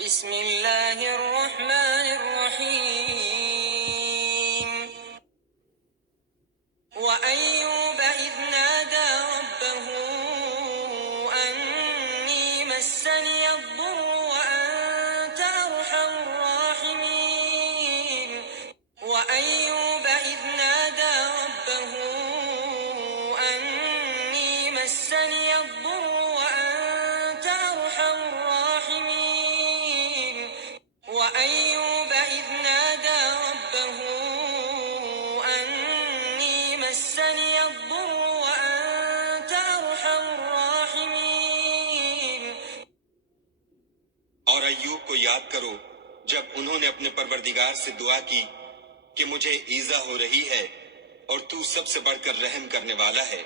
بسم اللہ الرحمن الرحیم وَأَيُّوبَ إِذْ نَادَى رَبَّهُ أَنِّي مَسَّنِيَ الضُّرُّ وَأَنْتَ أَرْحَمُ الرَّاحِمِينَ وَأَيُّوبَ إِذْ نَادَى رَبَّهُ أَنِّي مَسَّنِيَ الضُّرُّ وَأَنْتَ أَرْحَمُ الرَّاحِمِينَ وَأَيُّوبَ إِذْ نَادَى رَبَّهُ أَنِّي مَسَّنِيَ الضُّرُّ وَأَنْتَ أَرْحَمُ الرَّاحِمِينَ اور ایوب کو یاد کرو جب انہوں نے اپنے پروردگار سے دعا کی کہ مجھے ایذا ہو رہی ہے اور تو سب سے بڑھ کر رحم کرنے والا ہے۔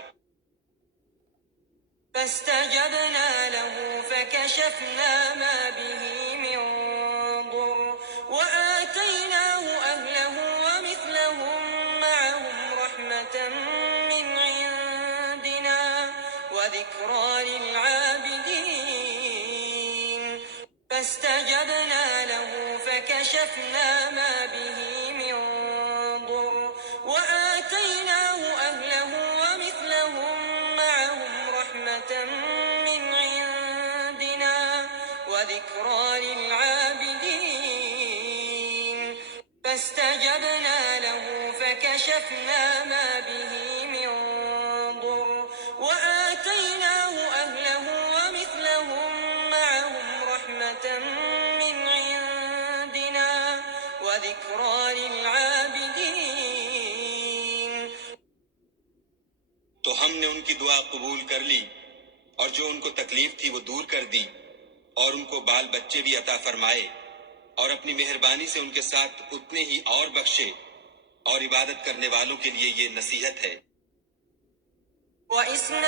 فاستجبنا له فكشفنا ما به من ضر وآتيناه أهله ومثلهم معهم رحمة من عندنا وذكرى للعابدين فاستجبنا له فكشفنا ما به من ضر وآتيناه أهله ومثلهم معهم رحمة من عندنا وذكرى للعابدين فاستجبنا له فكشفنا ما به من ضر وآتيناه أهله ومثلهم معهم رحمة من عندنا وذكرى للعابدين تو ہم نے ان کی دعا قبول کر لی اور جو ان کو تکلیف تھی وہ دور کر دی اور ان کو بال بچے بھی عطا فرمائے اور اپنی مہربانی سے ان کے ساتھ اتنے ہی اور بخشے، اور عبادت کرنے والوں کے لیے یہ نصیحت ہے۔ وَإِسْنَادَ